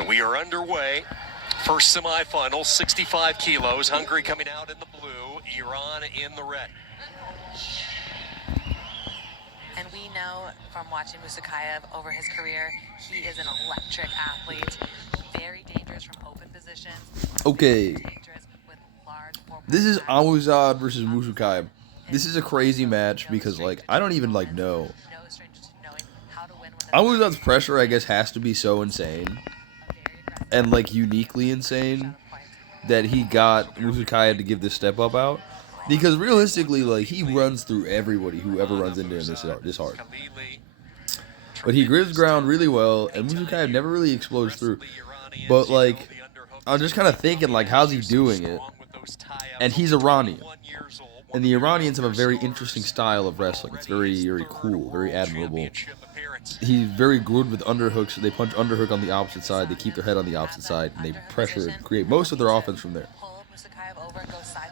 So we are underway. First semifinal, 65 kilos. Hungary coming out in the blue, Iran in the red. And we know from watching Musukaev over his career, he is an electric athlete. Very dangerous from open positions. Okay. This is Amouzad versus Musukaev. This is a crazy match because, like, I don't even, like, know. Amouzad's pressure, I guess, has to be so insane and, like, uniquely insane that he got Musukaev to give this step up out. Because realistically, like, he runs through everybody who ever runs into him this hard. But he grips ground really well, and Musukaev never really explodes through. But, like, I'm just kind of thinking, like, how's he doing it? And he's Iranian. And the Iranians have a very interesting style of wrestling. It's very, very cool, very admirable. He's very good with underhooks. They punch underhook on the opposite side. They keep their head on the opposite side, and they pressure and create most of their offense from there.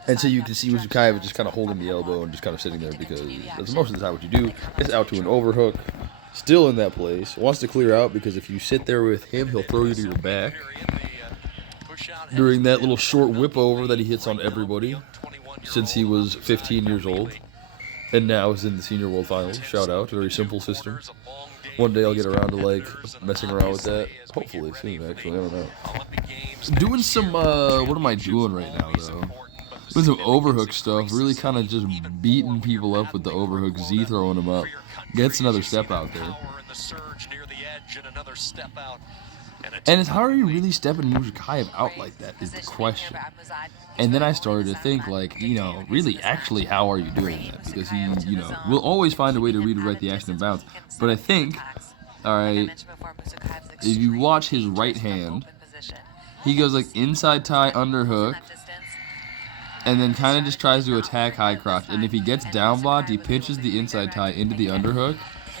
And so you can see Musukaev just kind of holding the elbow and just kind of sitting there because that's most of the time what you do. It's out to an overhook. Still in that place. Wants to clear out because if you sit there with him, he'll throw you to your back. During that little short whip over that he hits on everybody since he was 15 years old. And now is in the Senior World Finals. Shout out. Very simple system. One day I'll get around to, like, messing around with that. Hopefully soon, actually. I don't know. Doing some, what am I doing right now, though? Doing some overhook stuff. Really kind of just beating people up with the overhook. Z throwing them up. Gets another step out there. And it's how are you really stepping Musukaev out like that is the question. And then I started to think, like, you know, really, actually, how are you doing that? Because he, you know, will always find a way to read and write the action and bounce. But I think, alright, if you watch his right hand, he goes, like, inside tie, underhook, and then kind of just tries to attack high crotch. And if he gets down blocked, he pinches the inside tie into the underhook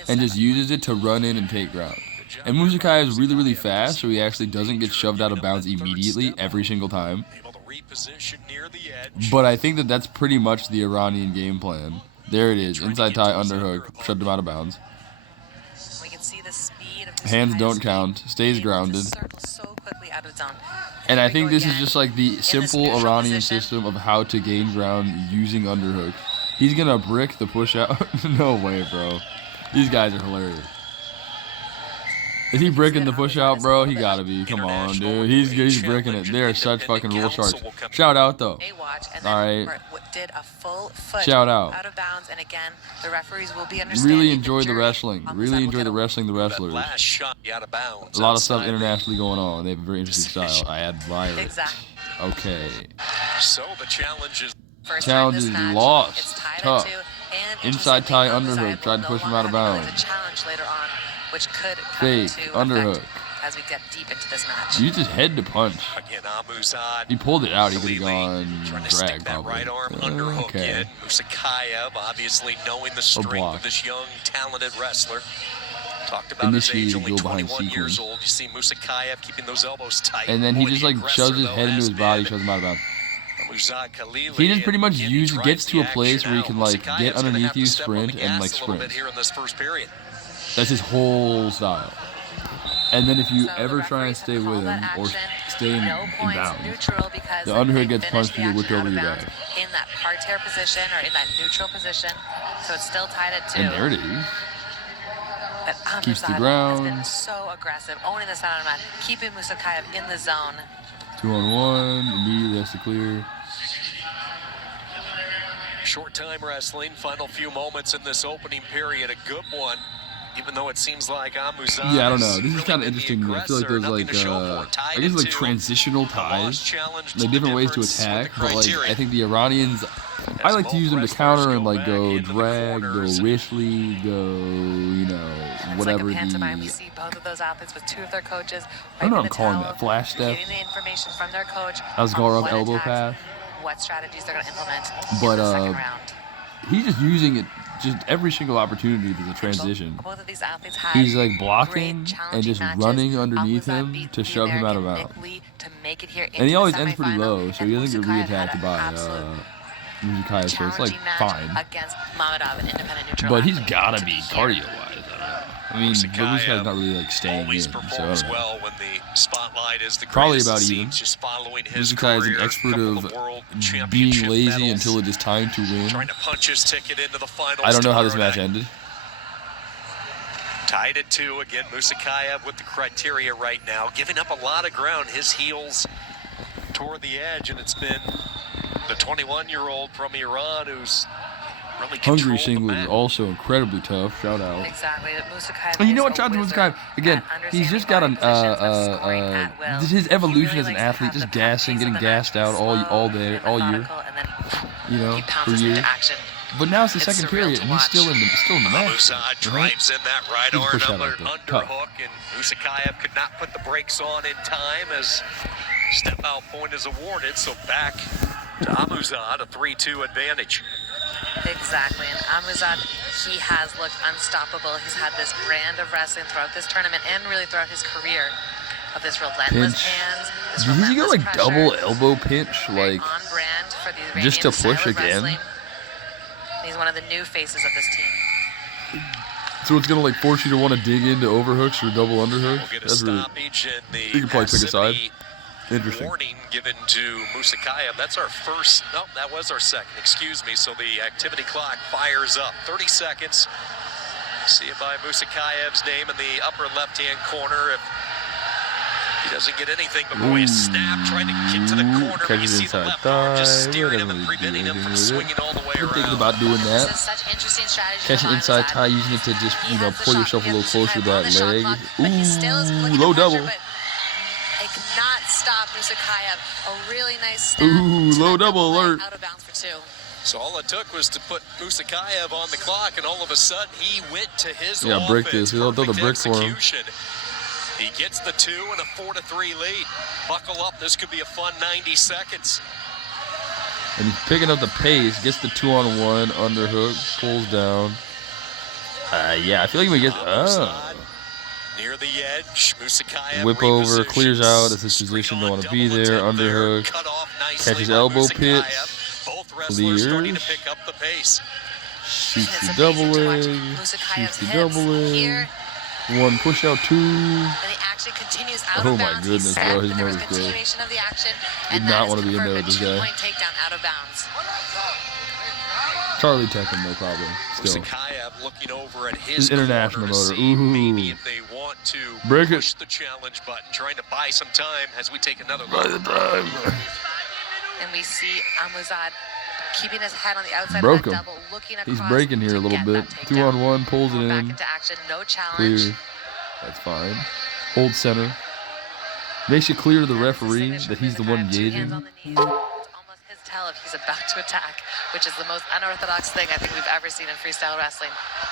and just uses it to run in and take ground. And Musukaev is really, really fast, so he actually doesn't get shoved out of bounds immediately every single time. But I think that that's pretty much the Iranian game plan. There it is. Inside tie, underhook, shoved him out of bounds. Hands don't count. Stays grounded. And I think this is just like the simple Iranian system of how to gain ground using underhooks. He's going to brick the push out. No way, bro. These guys are hilarious. Is he bricking the push out, bro? He gotta be. Come on, dude. He's bricking it. They're such fucking roll sharks. Shout out, though. Alright. Shout out. Really enjoy the wrestling. Really enjoy the wrestling, the wrestlers. A lot of stuff internationally going on. They have a very interesting style. I admire it. Okay. So the challenge is lost. Tough. Inside tie, underhook. Tried to push him out of bounds. Which could fake underhook as we get deep into this match. Used his head to punch. Again, Amouzad. He pulled it out. He could have gone drag probably. Right arm underhook okay. In. Musukaev, obviously knowing the strength of this young, talented wrestler. Talked about his age, only 21 years old. You see Musukaev keeping those elbows tight. And then he just like shoves his head into his body, shoves him out of bounds. He just pretty much gets to a place where he can like get underneath you, sprint, and like sprint. That's his whole style. And then if you ever try and stay with him or stay in bounds, the underhook gets punched and you whipped over your back. In that parterre position or in that neutral position, so it's still tied at 2. And there it is. But keeps the ground. Has been so aggressive, owning the side of the mat, keeping Musukaev in the zone. 2-on-1, immediately has to clear. Short time wrestling, final few moments in this opening period, a good one. Even though it seems like Amouzad. Yeah, I don't know. This is kind of interesting. I feel like there's like, I guess like transitional ties, like different ways to attack. But like, I think the Iranians, I like to use them to counter and like go drag, go wristly, go, you know, whatever. We see both of those athletes with 2 of their coaches. I don't know what I'm calling that. Flash step. Getting the information from their coach. Asgarov elbow pass. What strategies they're going to implement but, in the second round. He's just using it. Just every single opportunity to the transition. Both of these athletes he's like blocking and just running underneath him to shove him out of bounds. And he always ends pretty low, so he doesn't get re-attacked by Musukaev, so it's like fine. But he's gotta be cardio-wise. I don't know. I mean, Musukaev's not really like staying always in, so I performs don't know. well when the spotlight is the Probably greatest. about It even. seems, just following his Musukaev is an career, expert couple of world being championship lazy medals, until it is time to win. trying to punch his ticket into the finals. I don't know how this tomorrow match night. ended. Tied at 2 again. Musukaev with the criteria right now, giving up a lot of ground. His heels toward the edge, and it's been the 21-year-old from Iran who's really Hungary controlled the singlet is map. also incredibly tough. Shout out. Exactly. Musukaev And you know is what? a Shout out to wizard Musukaev again. at He's just got understanding body positions, of scoring at will. his evolution He as really an likes to athlete, have just the gassing, pace getting of the match gassed out slow all day, and all year. methodical, and then You know, he for pounces years. into action. But now it's the It's second surreal period, to and he's watch. still in the match. Amouzad Right? drives in that right You can arm push that under, out there. Tough. underhook, and Musukaev could not put the brakes on in time as step-out point is awarded. So back to Amouzad, a 3-2 advantage. Exactly, and Amouzad, he has looked unstoppable. He's had this brand of wrestling throughout this tournament and really throughout his career of this relentless Pinch. hands, this Did he go relentless like pressure, double elbow pinch, very like on brand for the just to Iranian style push of again? wrestling. He's one of the new faces of this team. So it's gonna like force you to want to dig into overhooks or double underhooks? We'll get a That's really stoppage in the you can probably pick a side. passivity Interesting. warning given to Musukaev. That's our first. No, that was our second. Excuse me. So the activity clock fires up. 30 seconds. See it by Musukaev's name in the upper left-hand corner. If he doesn't get anything, but boy, his snap trying to get to the corner. But you Catches see the inside left arm just thigh. steering him Whatever and we preventing do him from with it. swinging all the way We're thinking around. about doing This that. is such interesting strategy. Catching from inside Amouzad. tie, using it to just, He you know, has the pull shot. yourself a He little has closer to Musukaev on that the shot leg. clock, but he still is looking Low to pressure, double. but it cannot stop Musukaev. A really nice stab. Ooh, to low that double leg, alert. Out of bounds for 2. So all it took was to put Musukaev on the clock, and all of a sudden he went to his Yeah, offense. brick this. He'll throw the Perfect brick for him. execution. He gets the 2 and a 4-3 lead. Buckle up, this could be a fun 90 seconds. And he's picking up the pace, gets the 2-on-1, underhook, pulls down. Yeah, I feel like we get. Amouzad near the edge. Musukaev Whip over, repositions. clears out. That's his Straight position, on don't wanna double be there. attempt Underhook. Cut off nicely Catches by elbow Musukaev. pitch. Both wrestlers starting to Clears. pick up the pace. Shoots It's the amazing double to watch leg. Musukaev's Shoots the hips double leg. here. One push out, 2. And the action continues out Oh of my bounds. goodness, He's bro, set, his and there was motor's great. continuation of the action, Did and not that wanna is be in there with confirmed this a guy. 2-point takedown out of bounds. Charlie Tech him, no problem. Still. Musukaev looking over at His his international corner to motor. see Ooh. maybe if they want to Break it. push the challenge button, trying to buy some time as we take another By look. the time. And we see Amouzad keeping his head on the outside Broke of him. that double, looking across. He's breaking here to a little get bit. that 2-on-1, pulls it takedown. Back in. into action, no challenge. Clear. That's fine. Hold center. Makes it clear to the referee that he's the one Two hands engaging. on the knees. It's almost his tell if he's about to attack, which is the most unorthodox thing I think we've ever seen in freestyle wrestling.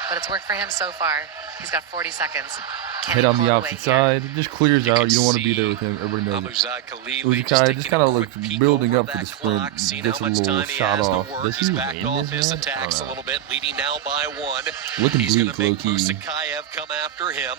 But it's worked for him so far. He's got 40 seconds. Can Head he on pull the it opposite away here? side. It just clears You out. can You don't want to be see there with him. Everybody knows it. Amouzad Khalili Musukaev just kind of taking a like quick peek building over up for the that sprint. clock, seeing Gets a how much little time he shot has to off. work. Does He's he backed win off this his match? I attacks a don't know. little bit, leading now by 1. Looking He's bleak, going to make low-key. Musukaev come after him.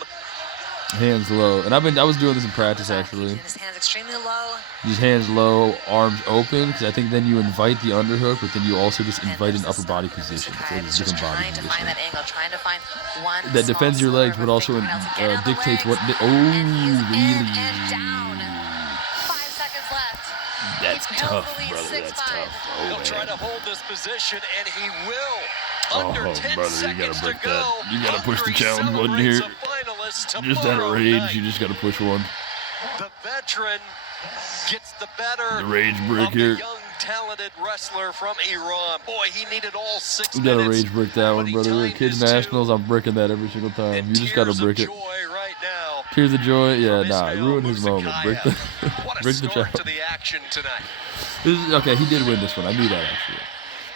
Hands low. And I was doing this in practice, Amouzad actually. keeping his hands extremely low. These hands low, arms open, because I think then you invite the underhook, but then you also just And invite an there's upper the body stop. position. It's Musukaev like a is just different body trying to find position. that angle, trying to find one That defends your small legs, sliver but of also fingernail to get out of the dictates legs. what. And he's in really? and down. 5 seconds left. That's He held tough, the lead brother. That's 6-5. tough. Oh, He'll try to man. hold this position, and he will. Oh, Under 10 brother, you seconds gotta break to go. that. You gotta push the Hungary challenge button celebrates here. a finalist Just out of tomorrow rage, night. you just gotta push one. The veteran gets the better The rage break of the here. young, talented wrestler from Iran. Boy, he needed all 6 You gotta minutes. rage brick that one, but he brother. We're at timed Kids his Nationals. two. I'm bricking that every single time. And You just gotta tears of brick it. joy right now Tears of joy. Yeah, from nah. Ismail Ruin his moment. Break the, Musukaev. What a break the start to challenge. the action tonight. Okay, he did win this one. I knew that, actually.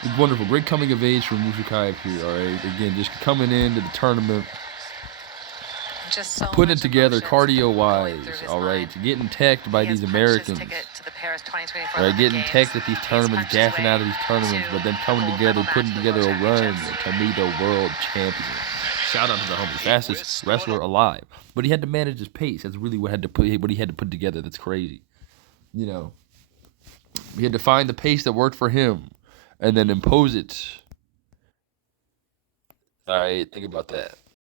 It's wonderful. Great coming of age from Musukaev here, all right? Again, just coming into the tournament, Just so putting it much together emotion going through cardio-wise, his all right? mind. Getting teched by He has these punched his Americans. ticket to the Paris 2024 All right, Olympic getting Games. teched at these He has tournaments, punched his gassing way out of these tournaments, to but then coming gold together, medal putting match for the together a World run Championships. to be the world champion. Shout out to the homie, fastest wrestler alive. But he had to manage his pace. That's really what he had to put together. That's crazy. You know, he had to find the pace that worked for him, and then impose it. All right, think about that.